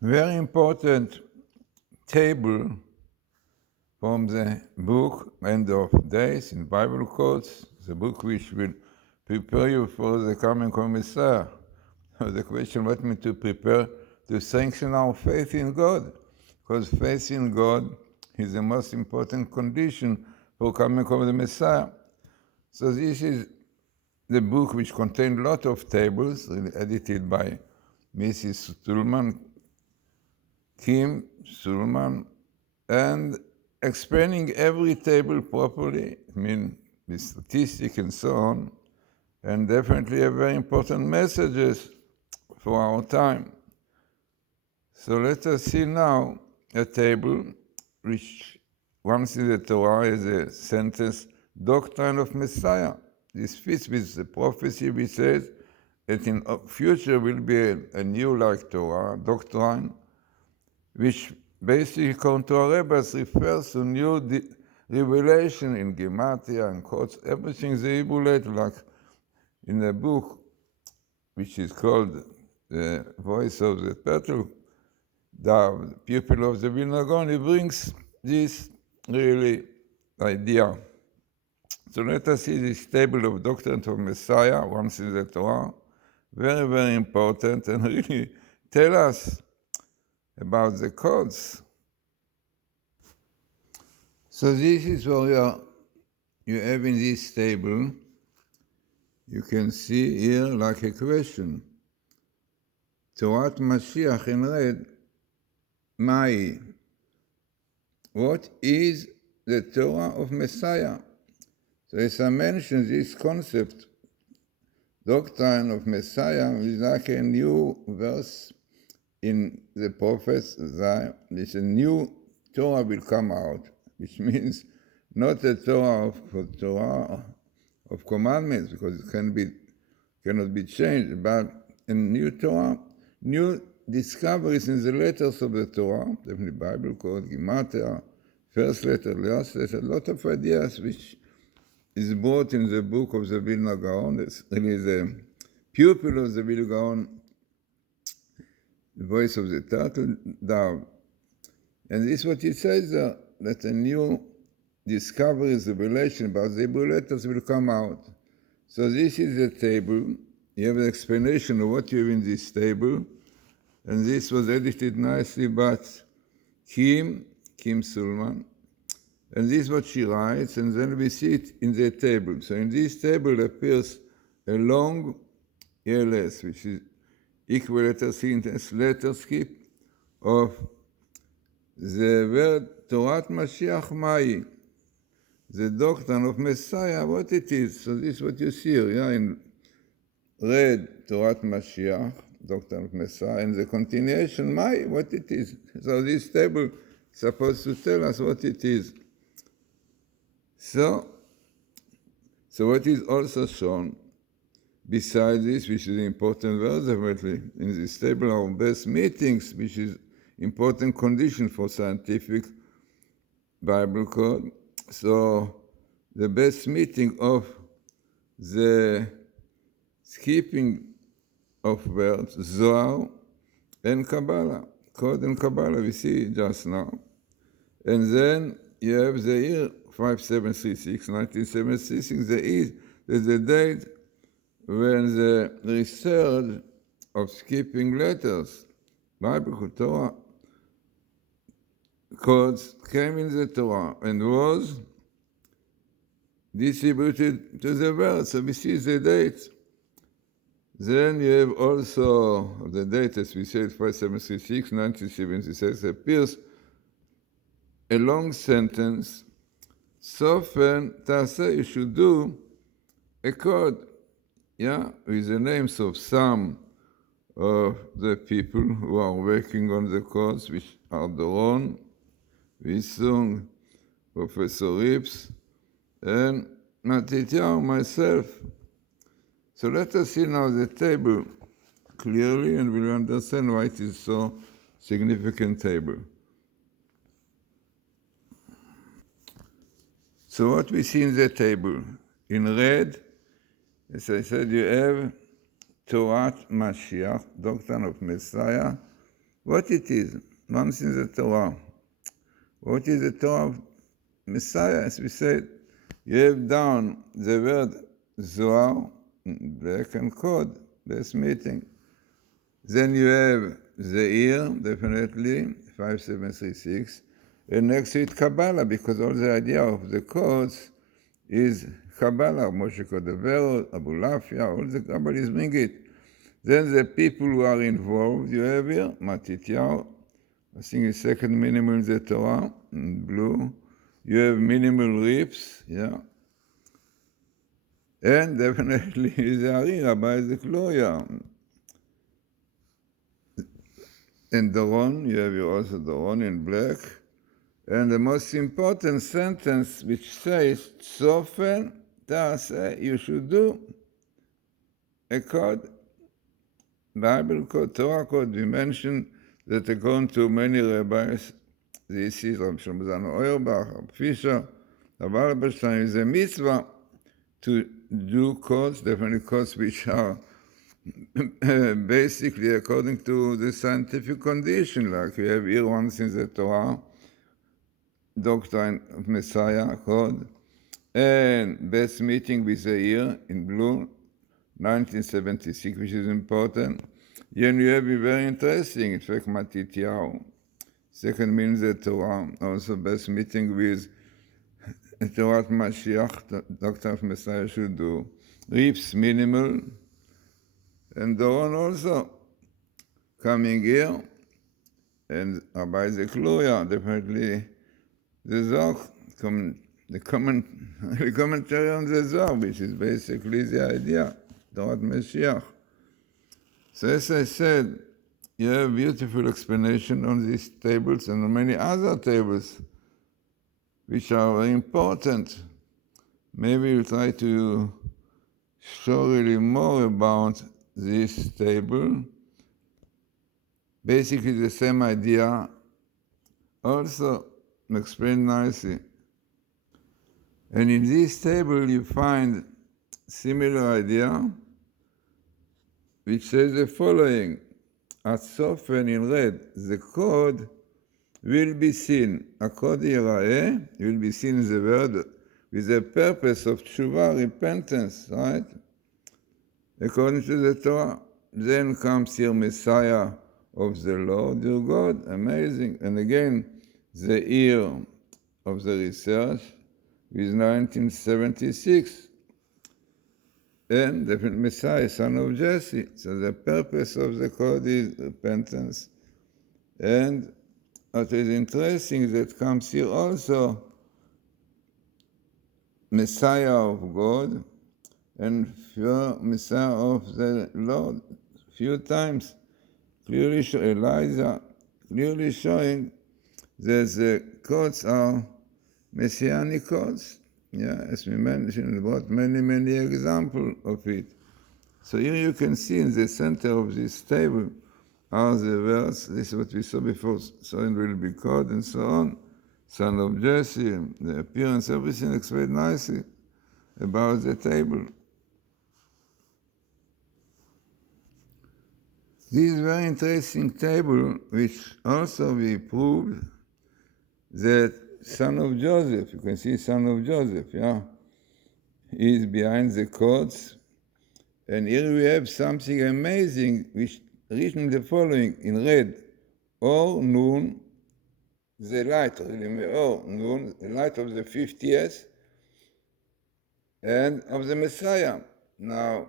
Very important table from the book End of Days in Bible Quotes, the book which will prepare you for the coming Messiah. The question what me to prepare to sanction our faith in God, because faith in God is the most important condition for coming of the Messiah. So this is the book which contains a lot of tables, edited by Mrs. Stulman, Kim Stulman, and explaining every table properly, I mean, with statistics and so on, and definitely a very important messages for our time. So let us see now a table which once in the Torah is a sentence, doctrine of Messiah. This fits with the prophecy which says that in future will be a new like Torah, doctrine, which basically, according to our rabbis, refers to new revelation in Gematria and quotes everything the Hebrew letter, like in a book which is called The Voice of the Turtle, the pupil of the Vilna Gaon, he brings this really idea. So let us see this table of doctrine of Messiah, once in the Torah, very, very important, and really tell us about the codes. So this is what you have in this table. You can see here like a question. Torat Mashiach in red, Mai. What is the Torah of Messiah? So as I mentioned, this concept, doctrine of Messiah, is like a new verse in the prophets. This a new Torah will come out, which means not a Torah of commandments, because it cannot be changed, but a new Torah, new discoveries in the letters of the Torah, definitely Bible code, Gematria, first letter, last letter, a lot of ideas which is brought in the book of the Vilna Gaon. It's really the pupil of the Vilna Gaon, the voice of the turtle dove. And this is what it says there, that a new discoveries, revelation about the Hebrew letters will come out. So this is the table. You have an explanation of what you have in this table. And this was edited nicely by Kim Sulman. And this is what she writes, and then we see it in the table. So in this table appears a long ELS, which is equal letter sentence, letter skip of the word Torat Mashiach Mai, the doctrine of Messiah, what it is. So this is what you see here, yeah, in red, Torat Mashiach, doctrine of Messiah, and the continuation, Mai, what it is. So this table is supposed to tell us what it is. So what is also shown, besides this, which is an important verse, definitely, in this table, our best meetings, which is important condition for scientific Bible code. So the best meeting of the skipping of words, Zohar and Kabbalah, code and Kabbalah, we see just now. And then you have the year 5736, 1976, there's the date when the research of skipping letters, Bible, Torah, codes came in the Torah and was distributed to the world. So we see the date. Then you have also the date, as we said, 5736, 1976, appears a long sentence. So often, Tase, you should do a code, yeah, with the names of some of the people who are working on the codes, which are Doron, Visung, Professor Rips, and Matityahu, myself. So let us see now the table clearly, and we'll understand why it is so significant table. So what we see in the table, in red, as I said, you have Torat Mashiach, doctrine of Messiah, what it is. Once in the Torah. What is the Torah of Messiah? As we said, you have down the word Zohar, black and code, best meeting. Then you have the ear, definitely, 5736. And next to it, Kabbalah, because all the idea of the codes is Kabbalah, Moshe Cordovero, Abu Lafia, all the Kabbalists bring it. Then the people who are involved, you have here, Matityahu, I think it's second minimal in the Torah, in blue. You have minimal rips, yeah. And definitely the Ari, Rabbi Zekloria. And Doron, you have also Doron in black. And the most important sentence which says, Tzofen Ta'aseh, you should do a code, Bible code, Torah code. We mentioned that according to many rabbis, this is Rabbi Shlomo Zalman Auerbach, Rabbi Fisher, Rabbi Alberstein, is a mitzvah to do codes, definitely codes which are basically according to the scientific condition, like we have here once in the Torah, Doctrine of Messiah code, and best meeting with the ear in blue, 1976, which is important. Then you have a very interesting, in fact, Matityahu, second means the Torah, also best meeting with Torah Mashiach, the Doctrine of Messiah should do. Rips minimal, and Doron also coming here, and Rabbi Zekloria, definitely the Zohar, the commentary on the Zohar, which is basically the idea, Torah Mashiach. So as I said, you have beautiful explanation on these tables and on many other tables, which are very important. Maybe we'll try to show really more about this table. Basically the same idea, also explained nicely. And in this table you find similar idea, which says the following, Atzofen in red, the code will be seen. A code yira'eh will be seen in the word with the purpose of tshuva, repentance, right? According to the Torah. Then comes here Messiah of the Lord, your God, amazing. And again, the year of the research is 1976. And the Messiah, son of Jesse. So the purpose of the code is repentance. And what is interesting that comes here also, Messiah of God, and Messiah of the Lord, few times, clearly Elijah, clearly showing that the codes are messianic codes. Yeah, as we mentioned, about many examples of it. So here you can see in the center of this table are the words, this is what we saw before, son will be called, and so on, son of Jesse, the appearance, everything explained nicely about the table. This very interesting table, which also we proved that son of Joseph, you can see son of Joseph, yeah, is behind the codes. And here we have something amazing, which written the following in red, Or Nun, the light, Or Nun, the light of the 50th, and of the Messiah. Now,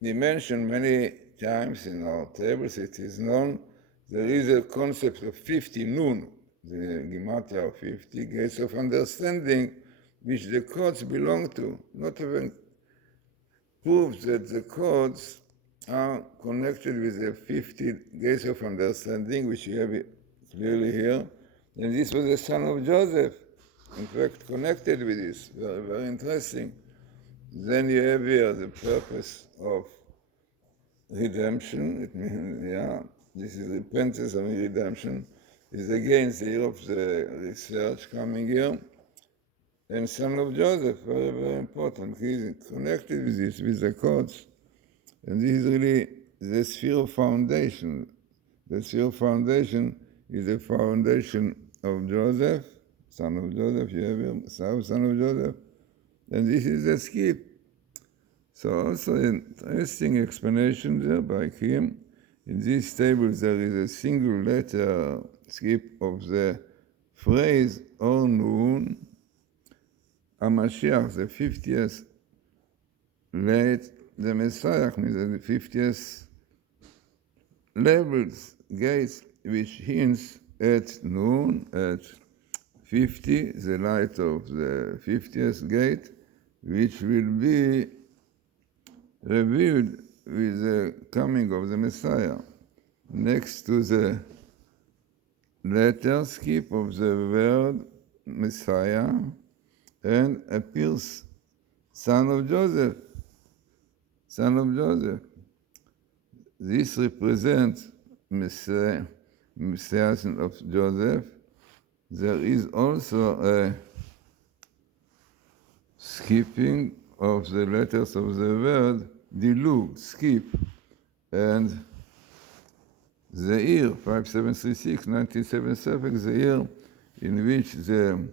we mentioned many times in our tables, it is known, there is a concept of 50 Nun, the Gematria of 50, gates of understanding, which the codes belong to. Not even proves that the codes are connected with the 50 gates of understanding, which you have clearly here. And this was the son of Joseph, in fact, connected with this. Very, very interesting. Then you have here the purpose of redemption. It means, yeah, this is repentance and redemption. Is again the year of the research coming here. And son of Joseph, very, very important. He is connected with this, with the codes. And this is really the sphere of foundation, the sphere foundation is the foundation of Joseph, son of Joseph, you have him, son of Joseph, and this is the skip. So also an interesting explanation there by Kim. In this table there is a single letter skip of the phrase or noon, HaMashiach, the 50th late, the Messiah, means the 50th labels, gates, which hints at noon, at 50, the light of the 50th gate, which will be revealed with the coming of the Messiah. Next to the letter skip of the word Messiah, and appears son of Joseph. Son of Joseph. This represents Messiah of Joseph. There is also a skipping of the letters of the word dilug, skip, and the year 5736, 1977, the year in which the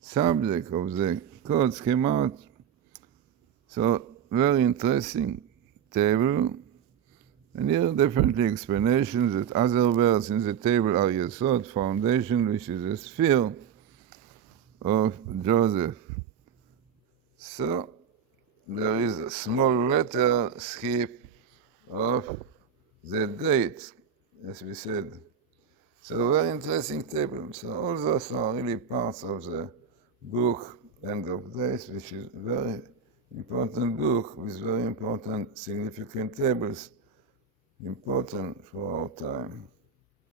subject of the codes came out. So very interesting table. And here definitely explanations that other words in the table are Yesod, foundation, which is a sphere of Joseph. So there is a small letter skip of the date, as we said. So very interesting table. So all those are really parts of the book End of Days, which is a very important book with very important significant tables, important for our time.